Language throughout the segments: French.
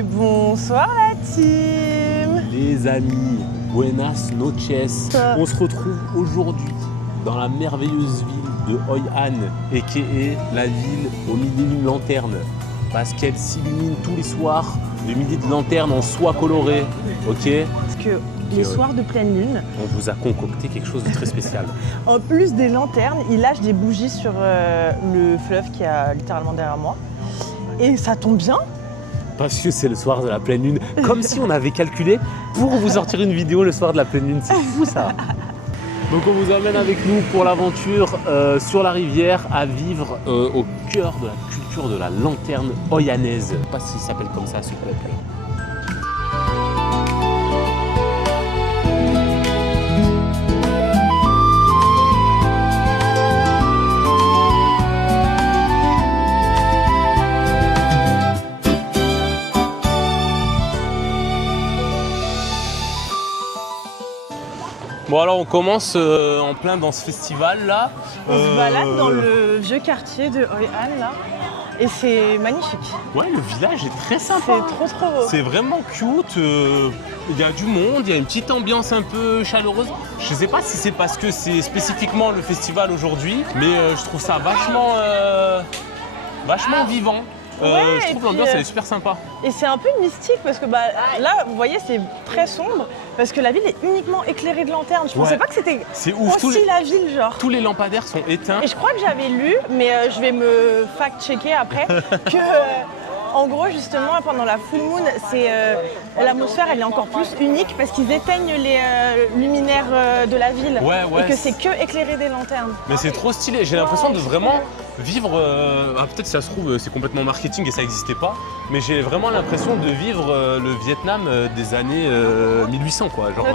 Et bonsoir la team. Les amis, buenas noches. On se retrouve aujourd'hui dans la merveilleuse ville de Hoi An, a.k.a. la ville aux milliers de lanternes, parce qu'elle s'illumine tous les soirs de milliers de lanternes en soie colorée, ok? Parce que les soirs de pleine lune, on vous a concocté quelque chose de très spécial. En plus des lanternes, ils lâchent des bougies sur le fleuve qui est littéralement derrière moi. Et ça tombe bien. Parce que c'est le soir de la pleine lune, comme si on avait calculé pour vous sortir une vidéo le soir de la pleine lune. C'est fou ça. Donc on vous emmène avec nous pour l'aventure sur la rivière à vivre au cœur de la culture de la lanterne hoyanaise. Je ne sais pas s'il s'appelle comme ça ce peuple. Bon alors on commence en plein dans ce festival là. On se balade dans le vieux quartier de Hoi An là et c'est magnifique. Ouais, le village est très sympa. C'est trop beau. C'est vraiment cute, il y a du monde, il y a une petite ambiance un peu chaleureuse. Je sais pas si c'est parce que c'est spécifiquement le festival aujourd'hui, mais je trouve ça vachement vivant. Ouais, je trouve l'ambiance elle est super sympa. Et c'est un peu mystique parce que là, vous voyez, c'est très sombre parce que la ville est uniquement éclairée de lanternes. Je pensais pas que c'était aussi la ville, genre. Tous les lampadaires sont éteints. Et je crois que j'avais lu, mais je vais me fact-checker après, que en gros, justement, pendant la full moon, l'atmosphère elle est encore plus unique parce qu'ils éteignent les luminaires de la ville et que c'est que éclairé des lanternes. Mais c'est trop stylé. J'ai l'impression de vraiment vivre, peut-être ça se trouve c'est complètement marketing et ça n'existait pas, mais j'ai vraiment l'impression de vivre le Vietnam des années 1800 quoi, genre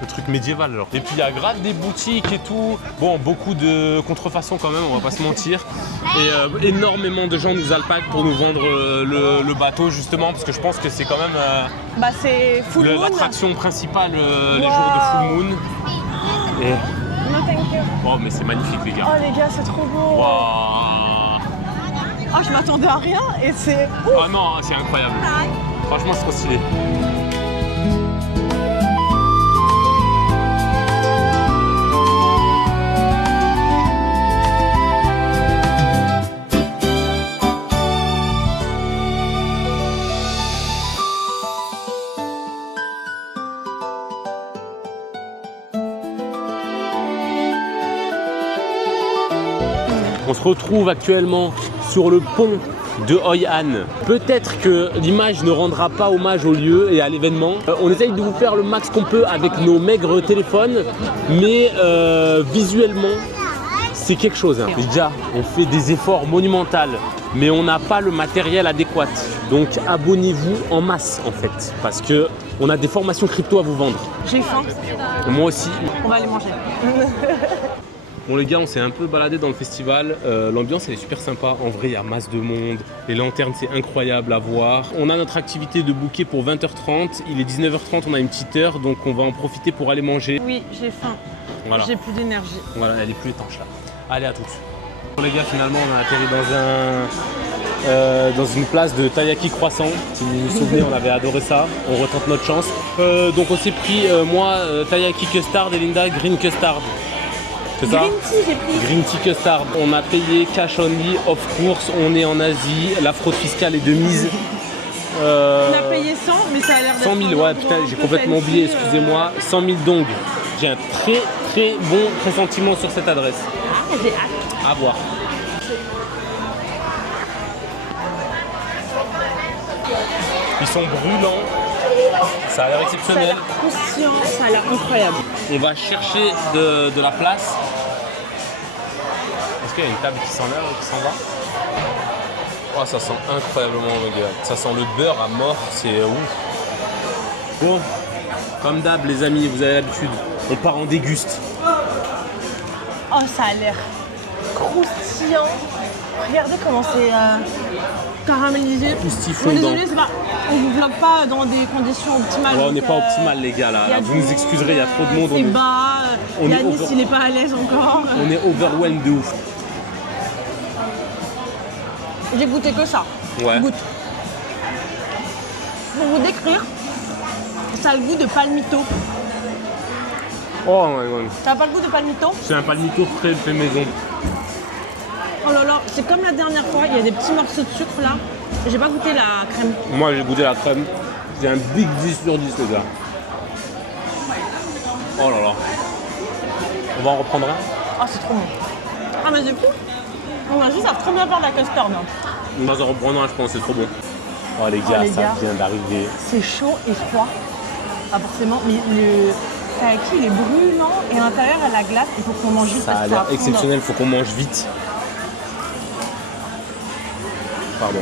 le truc médiéval genre. Et puis il y a grave des boutiques et tout, bon beaucoup de contrefaçons quand même, on va pas se mentir, et énormément de gens nous alpaguent pour nous vendre le bateau justement, parce que je pense que c'est quand même c'est full moon, l'attraction principale les jours de full moon. Et no thank you. Oh mais c'est magnifique les gars. Oh les gars, c'est trop beau. Wow. Oh, je m'attendais à rien et c'est ouf. Ah non, c'est incroyable. Franchement, c'est trop stylé. On se retrouve actuellement sur le pont de Hoi An. Peut-être que l'image ne rendra pas hommage au lieu et à l'événement. On essaye de vous faire le max qu'on peut avec nos maigres téléphones, mais visuellement, c'est quelque chose. Déjà, on fait des efforts monumentaux, mais on n'a pas le matériel adéquat. Donc abonnez-vous en masse en fait, parce qu'on a des formations crypto à vous vendre. J'ai faim. Moi aussi. On va aller manger. Bon les gars, on s'est un peu baladé dans le festival, l'ambiance elle est super sympa, en vrai il y a masse de monde, les lanternes c'est incroyable à voir. On a notre activité de booker pour 20h30, il est 19h30, on a une petite heure, donc on va en profiter pour aller manger. Oui, j'ai faim, voilà. J'ai plus d'énergie. Voilà, elle est plus étanche là. Allez à toutes. Bon les gars, finalement on a atterri dans une place de taiyaki croissant. Si vous vous souvenez, on avait adoré ça, on retente notre chance. Donc on s'est pris, moi, taiyaki custard et Linda green custard. C'est ça? Green tea, j'ai pris. Green tea custard. On a payé cash only, of course, on est en Asie, la fraude fiscale est de mise. On a payé 100, mais ça a l'air d'être 100 000, ouais, putain, j'ai complètement oublié, excusez-moi. 100 000 dong. J'ai un très bon pressentiment sur cette adresse. Ah, j'ai hâte. À voir. Ils sont brûlants. Ça a l'air exceptionnel. Ça a l'air croustillant, ça a l'air incroyable. On va chercher de la place. Est-ce qu'il y a une table qui s'en va? Oh, ça sent incroyablement le gars. Ça sent le beurre à mort, c'est ouf. Bon, comme d'hab les amis, vous avez l'habitude, on part en déguste. Oh, ça a l'air croustillant. Regardez comment c'est caramélisé. Désolé, on ne vous vlog pas dans des conditions optimales. Ouais, on n'est pas optimal les gars là. Vous nous excuserez, il y a trop de monde. C'est bas, Yanis il n'est pas à l'aise encore. On est overwhelmed de ouf. J'ai goûté que ça. Ouais. Goûte. Pour vous décrire, ça a le goût de palmito. Oh my god. Ça n'a pas le goût de palmito? C'est un palmito frais fait maison. Oh là là, c'est comme la dernière fois, il y a des petits morceaux de sucre là. J'ai pas goûté la crème. Moi j'ai goûté la crème. C'est un big 10 sur 10 les gars. Oh là là. On va en reprendre un. Oh, c'est trop bon. Ah, mais c'est fou. On a juste à trop bien faire la custard. Hein. On va en reprendre un, je pense, c'est trop bon. Oh les gars, les ça gars. vient d'arriver. C'est chaud et froid. Pas forcément, mais le taiki il est brûlant et à l'intérieur il y a la glace. Il faut qu'on mange juste Ça parce a que ça l'air va fondre. exceptionnel, faut qu'on mange vite. Pardon.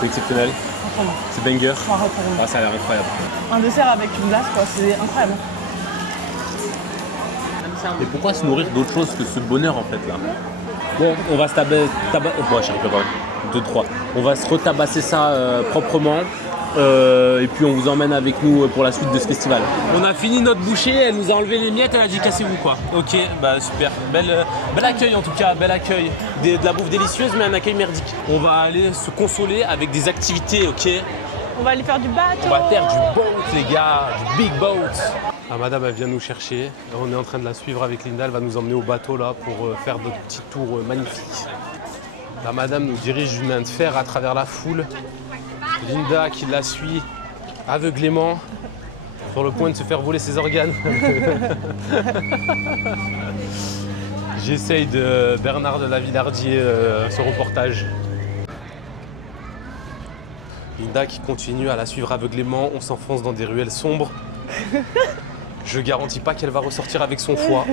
C'est exceptionnel, Trop bon. c'est banger. Ouais, trop bon. Ah, ça a l'air incroyable. Un dessert avec une glace, quoi, c'est incroyable. Et pourquoi se nourrir d'autre chose que ce bonheur en fait là? Bon, on va se bon, j'arrive pas. 2, 3. On va se retabasser ça proprement. Et puis on vous emmène avec nous pour la suite de ce festival. On a fini notre bouchée, elle nous a enlevé les miettes, elle a dit cassez-vous quoi. Ok, bah super. Bel accueil en tout cas, bel accueil. De la bouffe délicieuse mais un accueil merdique. On va aller se consoler avec des activités, ok? On va aller faire du bateau. On va faire du boat les gars, du big boat. Ah, madame elle vient nous chercher, on est en train de la suivre avec Linda, elle va nous emmener au bateau là pour faire de petits tours magnifiques. La madame nous dirige d'une main de fer à travers la foule. Linda qui la suit aveuglément, sur le point de se faire voler ses organes. J'essaye de Bernard de la Villardier ce reportage. Linda qui continue à la suivre aveuglément, on s'enfonce dans des ruelles sombres. Je garantis pas qu'elle va ressortir avec son foie.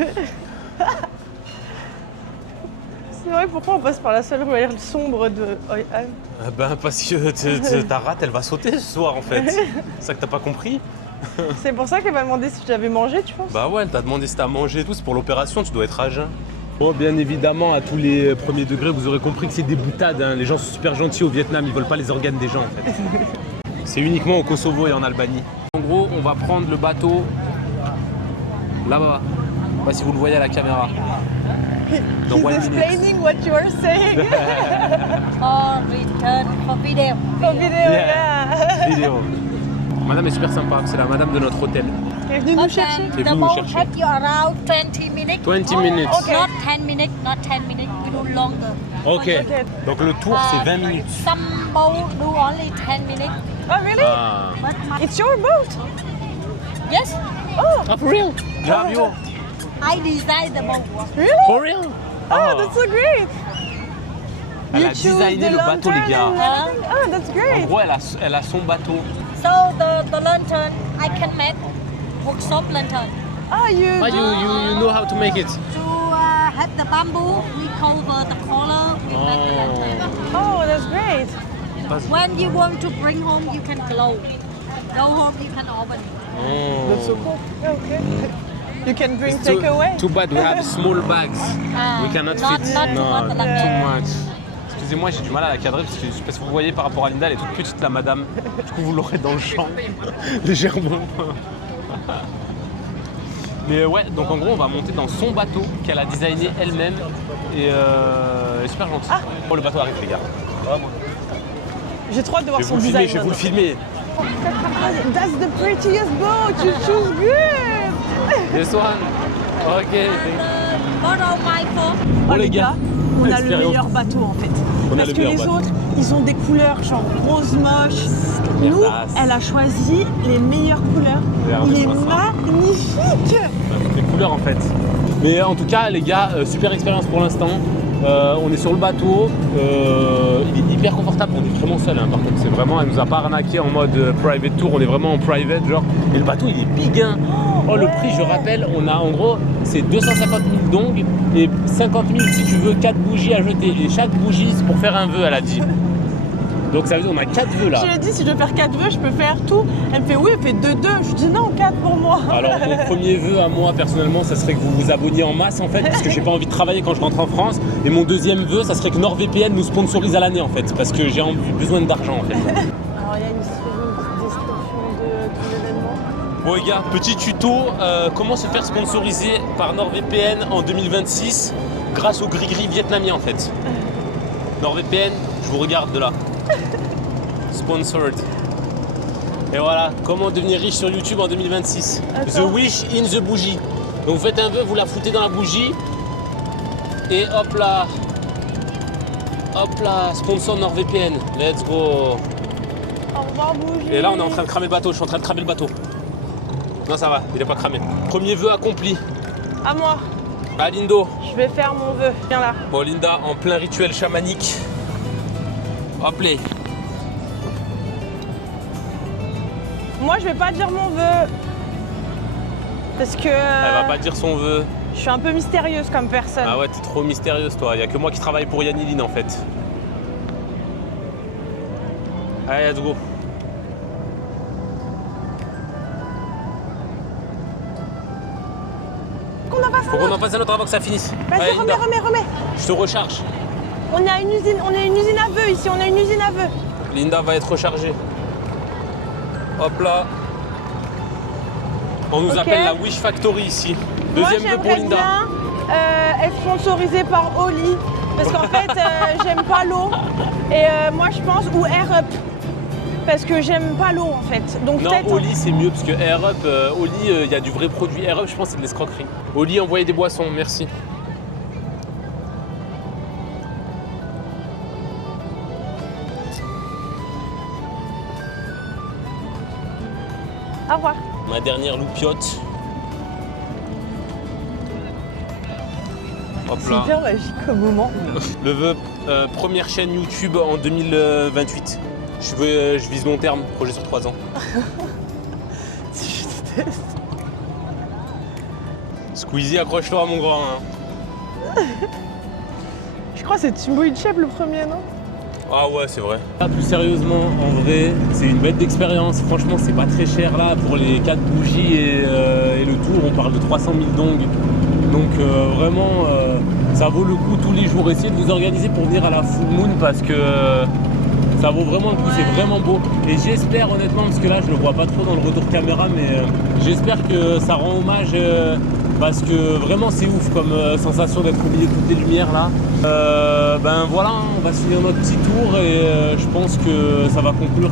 C'est vrai, pourquoi on passe par la seule ruelle sombre de Hoi An? Ah ben parce que ta rate elle va sauter ce soir en fait. C'est ça que t'as pas compris? C'est pour ça qu'elle m'a demandé si j'avais mangé, tu penses? Bah ouais, elle t'a demandé si t'as mangé et tout, c'est pour l'opération, tu dois être à jeun. Bon, bien évidemment, à tous les premiers degrés, vous aurez compris que c'est des boutades. Hein. Les gens sont super gentils au Vietnam, ils volent pas les organes des gens en fait. C'est uniquement au Kosovo et en Albanie. En gros, on va prendre le bateau là-bas. Je sais pas si vous le voyez à la caméra. Dans He's 1 minute. explaining what you are saying. Or return for video. En vidéo, yeah. Vidéo. Madame est super sympa, c'est la madame de notre hôtel. Elle est venue nous But chercher. C'est the vous nous boat cherchez. take you around 20 minutes. 20 minutes. ok. Not 10 minutes, not 10 minutes. We do longer. Ok. Donc le tour c'est 20 minutes. Some boat do only 10 minutes. Oh, really? Ah. But my, It's your boat? yes, Ah, for real? Gravio. I design the boat. Really? For real? Oh, that's so great. Elle a You choose designé the le bateau les lantern gars. and everything? Oh, that's En great. gros elle a son bateau. So the lantern, I can make workshop lantern. Oh, you Ah, you know how to make it? To have the bamboo, we cover the collar, we make the lantern. Oh, that's great. When you want to bring home, you can glow. Go home, you can open. That's so cool. Okay. You can bring It's too- takeaway. Too bad we have small bags. We cannot not fit. too much, No, like too much. Excusez-moi, j'ai du mal à la cadrer parce que vous voyez par rapport à Linda, elle est toute petite la madame. Du coup, vous l'aurez dans le champ, légèrement. Mais ouais, donc en gros, on va monter dans son bateau qu'elle a designé elle-même et elle est super gentille. Oh, le bateau arrive, les gars. J'ai trop hâte de voir Je vais son vous le filmer, design. je vais vous le filmer. That's the prettiest boat. You choose good. This one. Ok. Borrow my phone. Bon, les gars, on a le expérience. meilleur bateau en fait. On a Parce le que meilleur les bateau. autres, ils ont des couleurs genre rose moche. Nous, Merdasse. elle a choisi les meilleures couleurs. Il est Regardez-moi ça. magnifique. Les couleurs en fait. Mais en tout cas les gars, super expérience pour l'instant. On est sur le bateau, il est hyper confortable, on est vraiment seul hein, par contre. C'est vraiment, elle nous a pas arnaqué en mode private tour, on est vraiment en private genre. Et le bateau il est big hein. Oh le prix je rappelle, on a en gros c'est 250 000 dong et 50 000 si tu veux 4 bougies à jeter. Et chaque bougie c'est pour faire un vœu elle a dit. Donc ça veut dire on a 4 vœux là. Je lui ai dit si je veux faire 4 vœux, je peux faire tout. Elle me fait oui, elle fait 2-2. Je lui dis non, 4 pour moi. Alors mon premier vœu à moi personnellement ça serait que vous vous abonniez en masse en fait parce que j'ai pas envie de travailler quand je rentre en France et mon deuxième vœu ça serait que NordVPN nous sponsorise à l'année en fait parce que j'ai besoin d'argent en fait. Alors il y a une description de tout l'événement. Bon les gars, petit tuto, comment se faire sponsoriser par NordVPN en 2026 grâce au gris-gris vietnamien en fait. NordVPN, je vous regarde de là. Sponsored. Et voilà, comment devenir riche sur YouTube en 2026. Attends. The wish in the bougie. Donc vous faites un vœu, vous la foutez dans la bougie. Et hop là. Hop là, sponsor NordVPN. Let's go. Au revoir, bougie. Et là, on est en train de cramer le bateau. Je suis en train de cramer le bateau. Non, ça va, il est pas cramé. Premier vœu accompli. À moi. Ah, Lindo. Je vais faire mon vœu. Viens là. Bon, Linda, en plein rituel chamanique. Hop là. Moi, je vais pas dire mon vœu. Parce que Elle va pas dire son vœu. je suis un peu mystérieuse comme personne. Ah ouais, t'es trop mystérieuse, toi. Il y a que moi qui travaille pour Yanniline, en fait. Allez, let's go. Qu'on en fasse Faut un qu'on autre. en fasse un autre avant que ça finisse. Vas-y, Allez, remets, Linda, remets. je te recharge. On a une usine à vœux ici, on a une usine à vœux. Linda va être rechargée. Hop là. On nous Ok. appelle la Wish Factory ici. Moi, Deuxième vœu pour j'aimerais Linda. bien être sponsorisée par Oli. Parce qu'en fait, j'aime pas l'eau. Et moi, je pense, ou Air Up. Parce que j'aime pas l'eau en fait. Donc Non, peut-être. Oli c'est mieux parce que Air Up, Oli, il y a du vrai produit. Air Up, je pense c'est de l'escroquerie. Oli, envoyez des boissons, merci. Au revoir. Ma dernière loupiote. Hop C'est là. hyper magique comme moment. Le vœu, première chaîne YouTube en 2028. Je vise long terme, projet sur 3 ans. Je déteste. Squeezie, accroche-toi mon grand. Hein. Je crois que c'est Timbo Hitchep le premier, non? Ah ouais, c'est vrai. Plus sérieusement, en vrai, c'est une bête d'expérience. Franchement, c'est pas très cher là pour les 4 bougies et le tour. On parle de 300 000 dong. Donc vraiment, ça vaut le coup tous les jours. Essayez de vous organiser pour venir à la Full Moon parce que ça vaut vraiment le coup. Ouais. C'est vraiment beau. Et j'espère honnêtement, parce que là, je le vois pas trop dans le retour caméra, mais j'espère que ça rend hommage. Parce que vraiment c'est ouf comme sensation d'être au milieu de toutes les lumières là. Ben voilà, on va finir notre petit tour et je pense que ça va conclure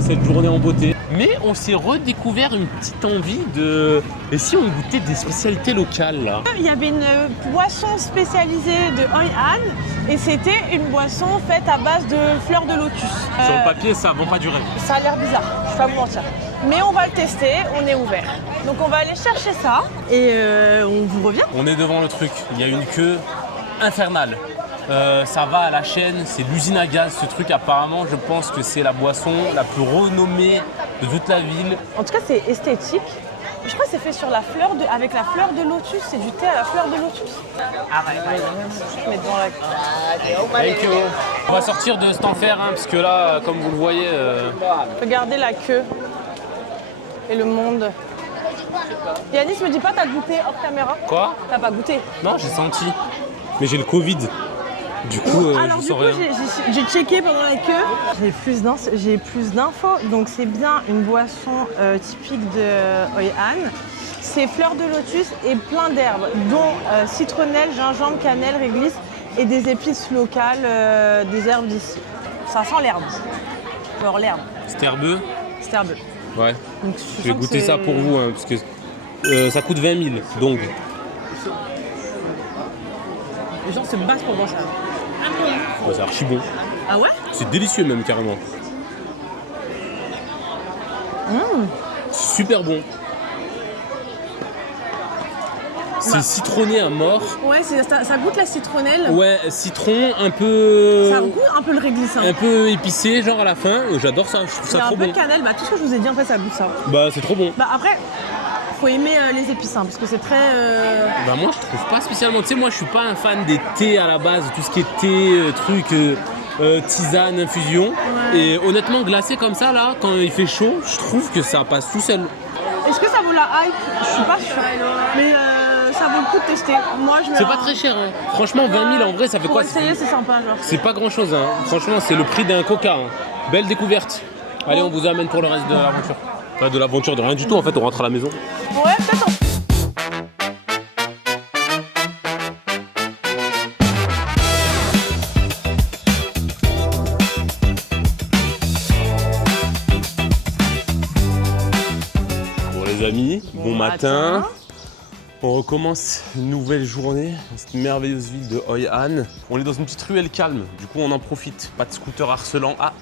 cette journée en beauté. Mais on s'est redécouvert une petite envie de... Et si on goûtait des spécialités locales là? Il y avait une boisson spécialisée de Hoi An et c'était une boisson faite à base de fleurs de lotus. Sur le papier ça vend pas du rêve. Ça a l'air bizarre, je vais pas vous mentir. Mais on va le tester, on est ouvert. Donc on va aller chercher ça et on vous revient. On est devant le truc, il y a une queue infernale. Ça va à la chaîne, c'est l'usine à gaz ce truc apparemment, je pense que c'est la boisson la plus renommée de toute la ville. En tout cas, c'est esthétique. Je crois que c'est fait sur avec la fleur de lotus. C'est du thé à la fleur de lotus. Je mets devant la... Thank you. On va sortir de cet enfer hein, parce que là, comme vous le voyez, Regardez la queue et le monde. Yanis, me dis pas, t'as goûté hors caméra? quoi? T'as pas goûté? Non, j'ai senti. Mais j'ai le Covid. Du coup, Alors je du sens coup, rien. j'ai checké pendant la queue. J'ai plus d'infos. Donc c'est bien une boisson typique de Hoi An. C'est fleurs de lotus et plein d'herbes, dont citronnelle, gingembre, cannelle, réglisse et des épices locales, des herbes d'ici. Ça sent l'herbe. Alors l'herbe, C'est herbeux. c'est herbeux. Ouais. Donc, Je vais goûter ça pour vous, hein, parce que ça coûte 20 000, donc. Les gens se battent pour boire ça. Ouais, c'est archi bon. Ah ouais? C'est délicieux même carrément. C'est super bon. C'est citronné à mort. Ouais, ça goûte la citronnelle. Ouais, citron un peu. Ça goûte un peu le réglisse. Hein. Un peu épicé, genre à la fin. J'adore ça, je trouve Il y ça a un trop peu bon. de cannelle. Bah, tout ce que je vous ai dit, en fait, ça goûte ça. Bah, c'est trop bon. Bah après, faut aimer les épices, hein, parce que c'est très... Bah, moi, je trouve pas spécialement. Tu sais, moi, je suis pas un fan des thés à la base, tout ce qui est thé, tisane, infusion. Ouais. Et honnêtement, glacé comme ça, là, quand il fait chaud, je trouve que ça passe tout seul. Est-ce que ça vaut la hype? Je suis pas sûre. Mais ça vaut le coup de tester. Moi, je mets C'est pas très cher, hein. Franchement, 20 000 en vrai, ça fait Pour quoi? essayer, c'est sympa, genre. C'est pas grand chose, hein. Franchement, c'est le prix d'un coca. Hein. Belle découverte. Allez, on vous amène pour le reste de l'aventure. Pas de l'aventure, de rien du tout, en fait, on rentre à la maison. Ouais, peut-être. les amis, bon matin. On recommence une nouvelle journée dans cette merveilleuse ville de Hoi An. On est dans une petite ruelle calme, du coup on en profite. Pas de scooter harcelant. Ah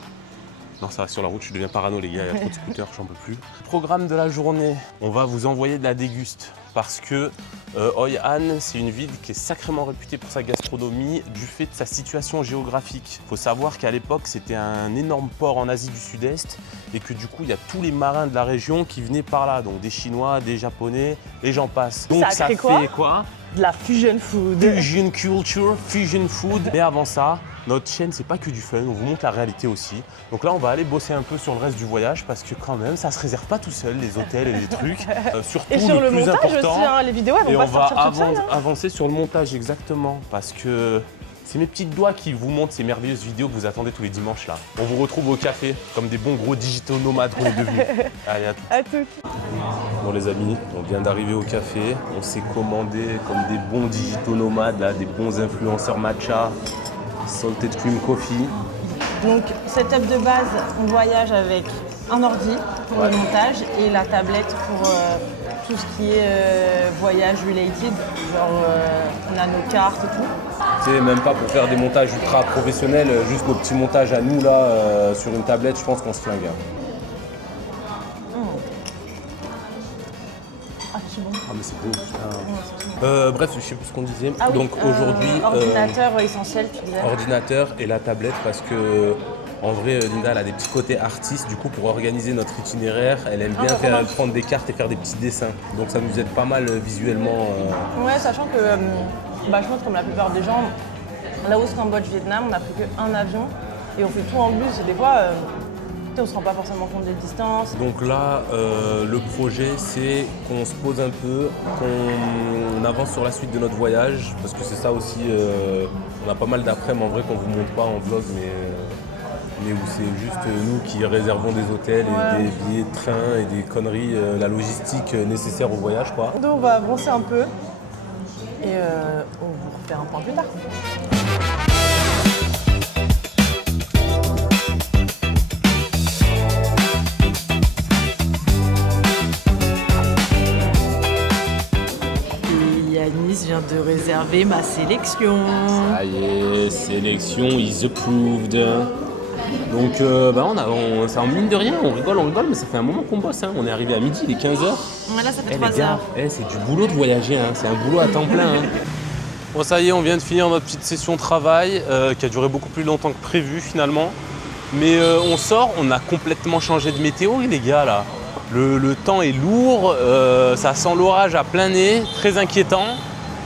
non, ça va sur la route, je deviens parano les gars, il y a trop de scooters, j'en peux plus. Programme de la journée, on va vous envoyer de la déguste parce que Hoi An, c'est une ville qui est sacrément réputée pour sa gastronomie du fait de sa situation géographique. Il faut savoir qu'à l'époque, c'était un énorme port en Asie du Sud-Est et que du coup, il y a tous les marins de la région qui venaient par là, donc des Chinois, des Japonais, et j'en passe. Donc ça fait quoi? De la fusion food. Fusion culture, fusion food. Mais avant ça, notre chaîne, c'est pas que du fun, on vous montre la réalité aussi. Donc là, on va aller bosser un peu sur le reste du voyage parce que quand même, ça se réserve pas tout seul, les hôtels et les trucs. Surtout et sur le plus montage important, aussi, hein, les vidéos, elles vont pas sortir toutes seules. Avancer sur le montage, exactement, parce que c'est mes petits doigts qui vous montrent ces merveilleuses vidéos que vous attendez tous les dimanches là. On vous retrouve au café, comme des bons gros digitaux nomades qu'on est devenus. Allez, à tout. À tout. Bon les amis, on vient d'arriver au café, on s'est commandé comme des bons digitaux nomades, là, des bons influenceurs matcha, salted cream coffee. Donc setup de base, on voyage avec un ordi pour le montage et la tablette pour tout ce qui est voyage related, genre on a nos cartes et tout. Tu sais, même pas pour faire des montages ultra professionnels, juste nos petits montages à nous là, sur une tablette, je pense qu'on se flingue. Ah, c'est bon. Ah mais c'est beau, putain. Bref, je sais plus ce qu'on disait. Ah oui, donc aujourd'hui, ordinateur essentiel, tu disais. ordinateur et la tablette parce que en vrai, Linda elle a des petits côtés artistes. Du coup, pour organiser notre itinéraire, elle aime bien prendre des cartes et faire des petits dessins. Donc ça nous aide pas mal visuellement. Ouais, sachant que je pense comme la plupart des gens, Laos, Cambodge, Vietnam, on n'a pris qu'un avion et on fait tout en bus. Et des fois, on ne se rend pas forcément compte des distances. Donc là, le projet, c'est qu'on se pose un peu, qu'on avance sur la suite de notre voyage, parce que c'est ça aussi, on a pas mal d'après-midi en vrai qu'on vous montre pas en vlog, mais où c'est juste nous qui réservons des hôtels et des billets de train et des conneries, la logistique nécessaire au voyage, quoi. Donc on va avancer un peu et on vous refait un point plus tard. Yanis vient de réserver ma sélection. Ça y est, sélection is approved. Donc c'est en mine de rien, on rigole, mais ça fait un moment qu'on bosse. Hein. On est arrivé à midi, il est 15h. Ouais, là ça fait 3 les gars, heures. c'est du boulot de voyager, hein. C'est un boulot à temps plein. Hein. Bon ça y est, on vient de finir notre petite session travail qui a duré beaucoup plus longtemps que prévu finalement. Mais on sort, on a complètement changé de météo les gars là. Le temps est lourd, ça sent l'orage à plein nez, très inquiétant.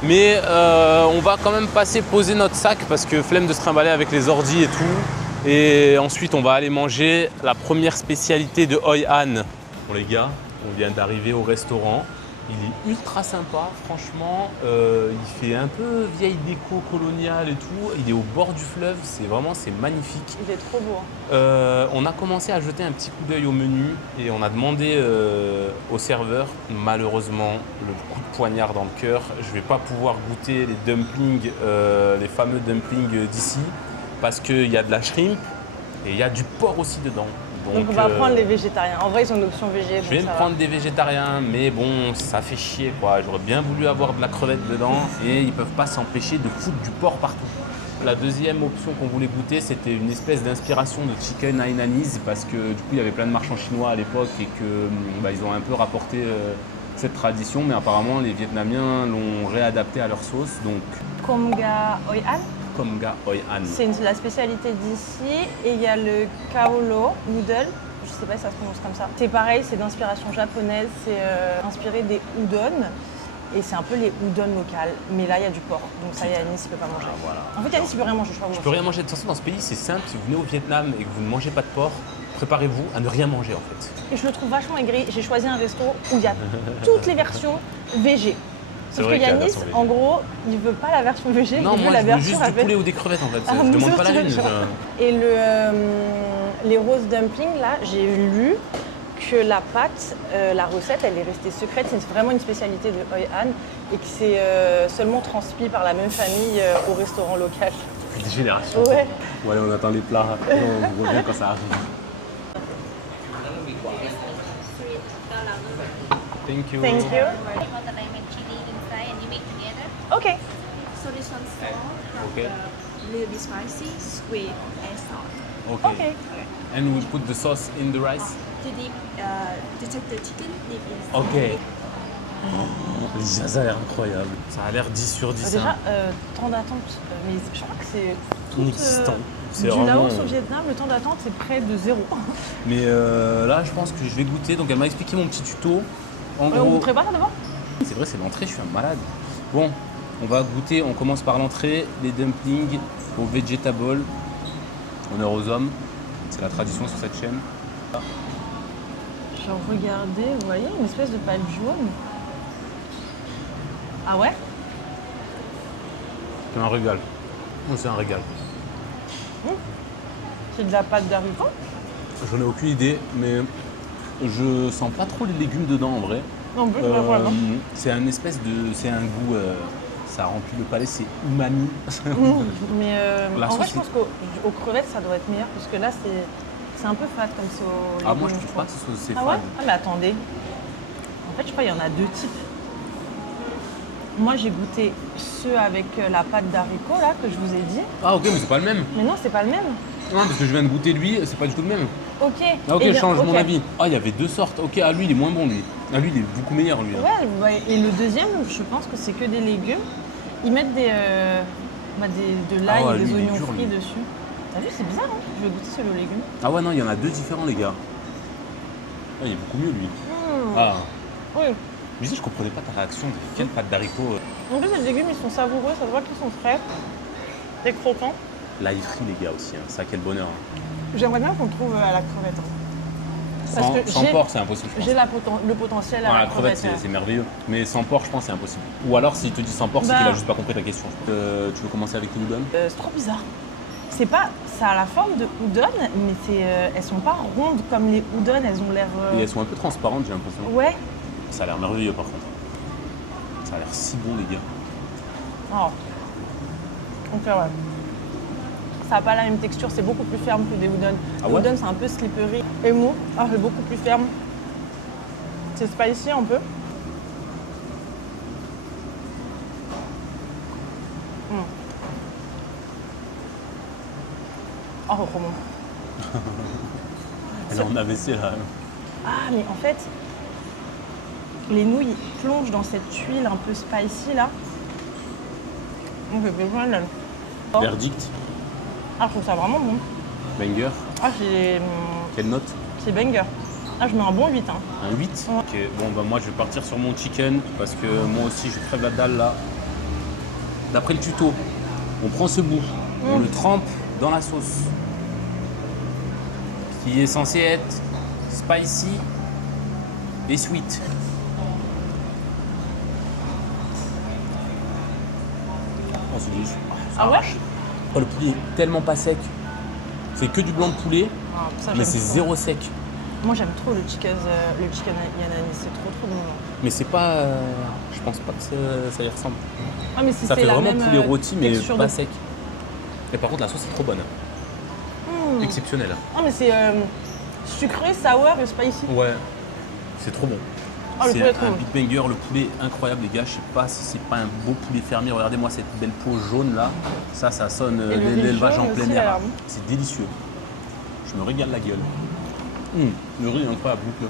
Mais on va quand même passer poser notre sac parce que flemme de se trimballer avec les ordis et tout. Et ensuite on va aller manger la première spécialité de Hoi An. Bon les gars, on vient d'arriver au restaurant. Il est ultra sympa, franchement. Il fait un peu vieille déco coloniale et tout. Il est au bord du fleuve, c'est magnifique. Il est trop beau. On a commencé à jeter un petit coup d'œil au menu et on a demandé au serveur. Malheureusement, le coup de poignard dans le cœur. Je ne vais pas pouvoir goûter les dumplings, les fameux dumplings d'ici, parce qu'il y a de la shrimp et il y a du porc aussi dedans. Donc on va prendre les végétariens. En vrai, ils ont une option végé. Je vais me prendre des végétariens, mais bon, ça fait chier quoi. J'aurais bien voulu avoir de la crevette dedans et ils peuvent pas s'empêcher de foutre du porc partout. La deuxième option qu'on voulait goûter, c'était une espèce d'inspiration de chicken hainanese parce que du coup, il y avait plein de marchands chinois à l'époque et que ils ont un peu rapporté cette tradition, mais apparemment les Vietnamiens l'ont réadapté à leur sauce. Donc Komga Hoi An. Komga Hoi An. C'est la spécialité d'ici et il y a le Kaolo noodle. Je sais pas si ça se prononce comme ça. C'est pareil, c'est d'inspiration japonaise, c'est inspiré des udon et c'est un peu les udon locales. Mais là, il y a du porc, donc ça, Yanis ne peut pas manger. Voilà. En fait, Yanis, il peut rien manger, je crois. Je peux rien manger. De toute façon, dans ce pays, c'est simple. Si vous venez au Vietnam et que vous ne mangez pas de porc, préparez-vous à ne rien manger en fait. Et je le trouve vachement aigri. J'ai choisi un resto où il y a toutes les versions végé. Parce que Yanis, en gros, il veut pas la version végé, il veut la version juste du poulet ou des crevettes en fait. Ah, je demande pas la lune. Et les rose dumplings, là, j'ai lu que la pâte, la recette, elle est restée secrète. C'est vraiment une spécialité de Hoi An et que c'est seulement transmis par la même famille au restaurant local. Des générations. Ouais. Bon, allez, on attend les plats. On revient quand ça arrive. Thank you. Thank you. You want the lemon chili inside and you make together. Okay. So this one's small, Okay. a little bit spicy, sweet, and sour. Okay. Okay. And we put the sauce in the rice. To dip, to take the chicken, dip in. Ok. Ça a l'air incroyable. Ça a l'air 10 sur 10. Déjà, hein. temps d'attente, mais je crois que c'est tout, Inexistant. C'est du vraiment, Laos au Vietnam, le temps d'attente c'est près de 0. Mais là, je pense que je vais goûter. Donc, elle m'a expliqué mon petit tuto. En On gros, goûterait pas ça d'abord? c'est vrai, c'est l'entrée, je suis un malade. Bon, on va goûter. On commence par l'entrée. Les dumplings au vegetable. Honneur aux hommes. C'est la tradition sur cette chaîne. Genre regardez, vous voyez, une espèce de pâte jaune. Ah ouais? C'est un régal. Non, c'est un régal. C'est de la pâte d'haricot? J'en ai aucune idée, mais je sens pas trop les légumes dedans en vrai. Non plus, pas vraiment. C'est un espèce de. C'est un goût. Ça remplit le palais, c'est umami. Mais La en vrai, sauce, je pense qu'aux crevettes, ça doit être meilleur parce que là, c'est un peu fade comme c'est au Ah, moi je légumes, trouve pas que c'est Ah ouais? fade. Ah mais attendez. En fait, je crois qu'il y en a deux types. Moi, j'ai goûté ceux avec la pâte d'haricot là que je vous ai dit. Ah, ok, mais c'est pas le même. Mais non, c'est pas le même. Non, parce que je viens de goûter lui, c'est pas du tout le même. Ok. Ah, ok, Eh je bien, change mon ok. avis. Ah, il y avait deux sortes. Ok, ah, lui il est moins bon lui. Ah, lui il est beaucoup meilleur lui. hein. Ouais, et le deuxième, je pense que c'est que des légumes. Ils mettent de l'ail Ah ouais, et des lui, il est oignons dur, frits lui. dessus. T'as vu, c'est bizarre, hein? Je vais goûter celui aux légumes. Ah, ouais, non, il y en a deux différents les gars. Ah, il est beaucoup mieux lui. Ah, Oui. mais je comprenais pas ta réaction. Quelle pâte d'haricot. En plus, les légumes, ils sont savoureux, ça se voit qu'ils sont frais. Et croquants. L'ail frit les gars aussi, hein. Ça quel bonheur. hein. J'aimerais bien qu'on le trouve à la crevette. hein. Parce que Sans porc, c'est impossible. Je pense. J'ai le potentiel à Ah, la la crevette, crevette. c'est merveilleux. Mais sans porc, je pense, c'est impossible. Ou alors, s'il te dit sans porc, c'est Bah. qu'il a juste pas compris ta question. Tu veux commencer avec les udon? C'est trop bizarre. C'est pas, ça a la forme de udon, mais elles sont pas rondes comme les udon, elles ont l'air. Et elles sont un peu transparentes, j'ai l'impression. Ouais. Ça a l'air merveilleux, par contre. Ça a l'air si bon, les gars. Oh. Ok, ouais. Ça n'a pas la même texture, c'est beaucoup plus ferme que des udon. Ah Les ouais udon, c'est un peu slippery et mou. Ah, c'est beaucoup plus ferme. C'est spicy un peu. Oh, trop bon. Elle est en AVC, là. Ah, mais en fait, les nouilles plongent dans cette huile un peu spicy là. Donc, c'est bien mal. Oh. Verdict, Ah, je trouve ça vraiment bon. banger. Ah, Quelle note? c'est banger. Ah, je mets un bon 8. Hein. Un 8. Ok, bon, bah moi, je vais partir sur mon chicken parce que moi aussi, je crève la dalle, là. D'après le tuto, on prend ce bout, on le trempe dans la sauce qui est censée être spicy et sweet. Oh, c'est délicieux. Ah ouais? Oh, le poulet est tellement pas sec. C'est que du blanc de poulet, Ah, ça, mais j'aime c'est trop. zéro sec. Moi, j'aime trop le chicken yanani, c'est trop bon. Mais c'est pas. Je pense pas que ça y ressemble. Ah, mais si Ça c'est fait la vraiment même poulet rôti, mais texture pas de- sec. Et par contre, la sauce est trop bonne. Exceptionnelle. Ah, mais c'est sucré, sour et spicy. Ouais, c'est trop bon. Ah, le C'est poulet est trop un bon. big banger, le poulet incroyable, les gars. Je sais pas si c'est pas un beau poulet fermier. Regardez-moi cette belle peau jaune là. Ça sonne Et le riz l'élevage en jaune plein aussi, air. alors. C'est délicieux. Je me régale la gueule. Le riz est incroyable. goûte-le.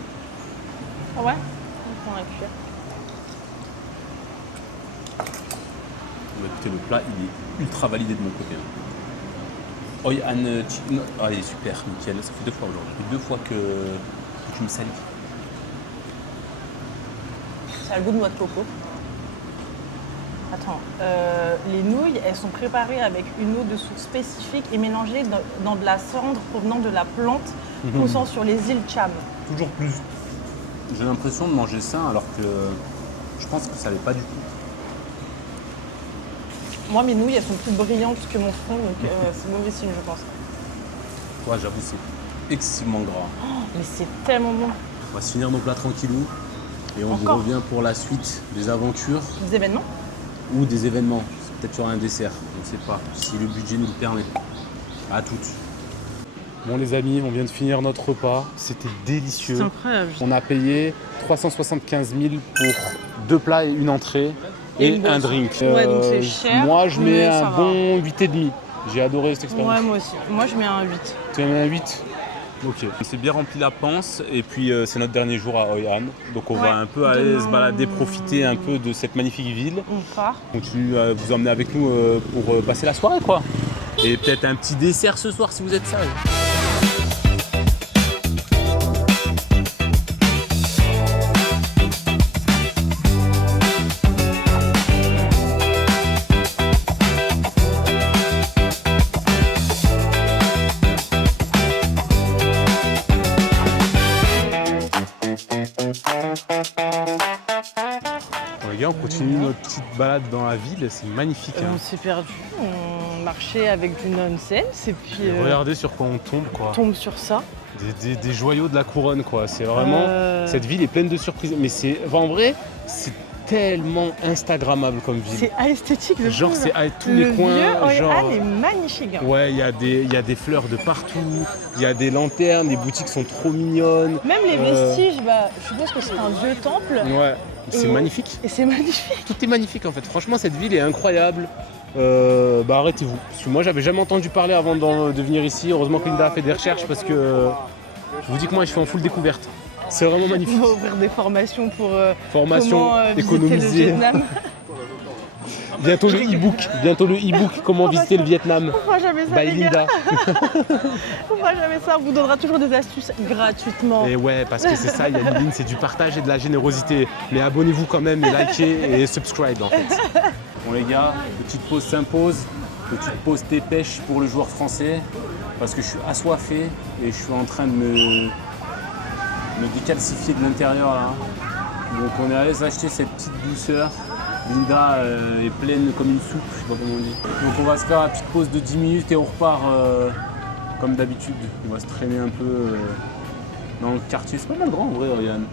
Ah ouais? On prend la cuillère. Bah, écoutez, le plat, il est ultra validé de mon côté. Oi Anne chicken. Ah, il est super, nickel. Ça fait 2 fois aujourd'hui. Ça fait 2 fois que tu me salis. Ça a le goût de noix de coco. Attends, les nouilles, elles sont préparées avec une eau de source spécifique et mélangées dans de la cendre provenant de la plante poussant sur les îles Cham. Toujours plus. J'ai l'impression de manger sain alors que je pense que ça l'est pas du tout. Moi, mes nouilles, elles sont plus brillantes que mon front, donc c'est mauvais signe, je pense. Ouais, j'avoue, c'est excessivement gras. Mais c'est tellement bon. On va se finir nos plats tranquillou et on vous Encore revient pour la suite des aventures Des événements? ou des événements. Peut-être sur un dessert, on ne sait pas, si le budget nous le permet. À toutes. Bon les amis, on vient de finir notre repas, c'était délicieux. C'est incroyable. On a payé 375 000 pour 2 plats et une entrée et une un boisson. drink. Ouais, donc c'est cher, Moi je mets mais un ça va. bon 8,5. J'ai adoré cette expérience. Ouais, moi aussi. Moi, je mets un 8. Tu mets un 8? Ok. On s'est bien rempli la panse et puis c'est notre dernier jour à Hoi An. Donc on va un peu aller Demain, se balader, profiter un peu de cette magnifique ville. On part. On continue à vous emmener avec nous pour passer la soirée quoi. Et peut-être un petit dessert ce soir si vous êtes sage. Bon, les gars, on continue notre petite balade dans la ville, c'est magnifique. On s'est perdu. On marchait avec du nonsense et puis Regardez sur quoi on tombe quoi. on tombe sur ça. Des joyaux de la couronne quoi. C'est vraiment. Cette ville est pleine de surprises. Mais c'est. Enfin, en vrai, c'est tellement Instagrammable comme ville. C'est esthétique de Genre fou, c'est à tous Le les coins. vieux Hoi Genre. An est magnifique. Hein. Ouais, il y a des fleurs de partout, il y a des lanternes, les boutiques sont trop mignonnes. Même les vestiges, bah, je suppose que c'est un vieux temple. Ouais, c'est Et- magnifique. Et c'est magnifique. Tout est magnifique en fait. Franchement, cette ville est incroyable. Bah arrêtez-vous. Parce que moi, j'avais jamais entendu parler avant de venir ici. Heureusement que Linda a fait des recherches parce que je vous dis que moi, je suis en full découverte. C'est vraiment On magnifique. va ouvrir des formations pour Formation comment visiter le économisée. Vietnam. Bientôt le e-book. Comment visiter le Vietnam. On fera jamais ça, By les gars. Linda. On fera jamais ça. On vous donnera toujours des astuces gratuitement. Et ouais, parce que c'est ça, il y a une ligne, c'est du partage et de la générosité. Mais abonnez-vous quand même et likez et subscribe en fait. Bon les gars, petite pause s'impose, petite pause thé pêche pour le joueur français. Parce que je suis assoiffé et je suis en train de me décalcifier de l'intérieur là. Donc on est allé s'acheter cette petite douceur. Linda est pleine comme une soupe, je sais pas comment on dit. Donc on va se faire une petite pause de 10 minutes et on repart comme d'habitude. On va se traîner un peu dans le quartier. C'est pas mal grand en vrai, Oriane.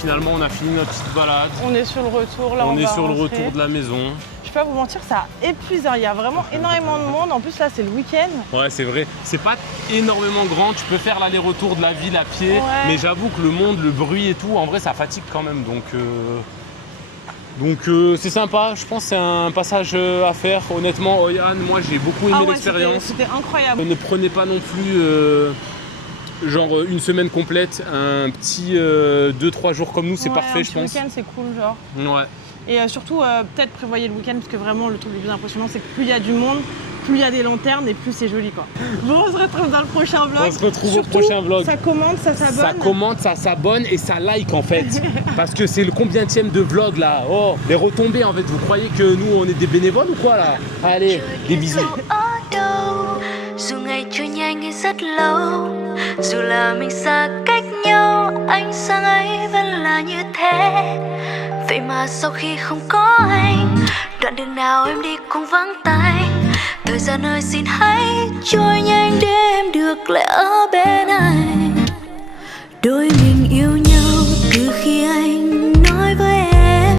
Finalement, on a fini notre petite balade. On est sur le retour là. On est va sur le rentrer. retour de la maison. Je peux pas vous mentir, ça épuise. Il y a vraiment énormément de monde. En plus là, c'est le week-end. Ouais, c'est vrai. C'est pas énormément grand. Tu peux faire l'aller-retour de la ville à pied. Ouais. Mais j'avoue que le monde, le bruit et tout, en vrai, ça fatigue quand même. Donc c'est sympa. Je pense que c'est un passage à faire. Honnêtement, Hoi An, moi, j'ai beaucoup aimé l'expérience. C'était incroyable. Ne prenez pas non plus genre une semaine complète. Un petit 2-3 jours comme nous, c'est Ouais, parfait, un je petit pense. week-end, c'est cool, genre. Ouais. Et surtout, peut-être prévoyez le week-end parce que vraiment, le truc le plus impressionnant, c'est que plus il y a du monde, plus il y a des lanternes et plus c'est joli, quoi. Bon, on se retrouve dans le prochain vlog. On se retrouve Surtout, au prochain vlog. Ça commente, ça s'abonne. Ça commente, ça s'abonne et ça like en fait. Parce que c'est le combienième de vlog là. Oh, les retombées en fait. Vous croyez que nous on est des bénévoles ou quoi là? Allez, des bisous. ở đâu dù ngày trôi nhanh hay rất lâu dù là mình xa cách nhau ánh sáng ấy vẫn là như thế vậy mà sau khi không có anh đoạn đường nào em đi cũng vắng tay thời gian ơi xin hãy trôi nhanh để em được lại ở bên anh đôi mình yêu nhau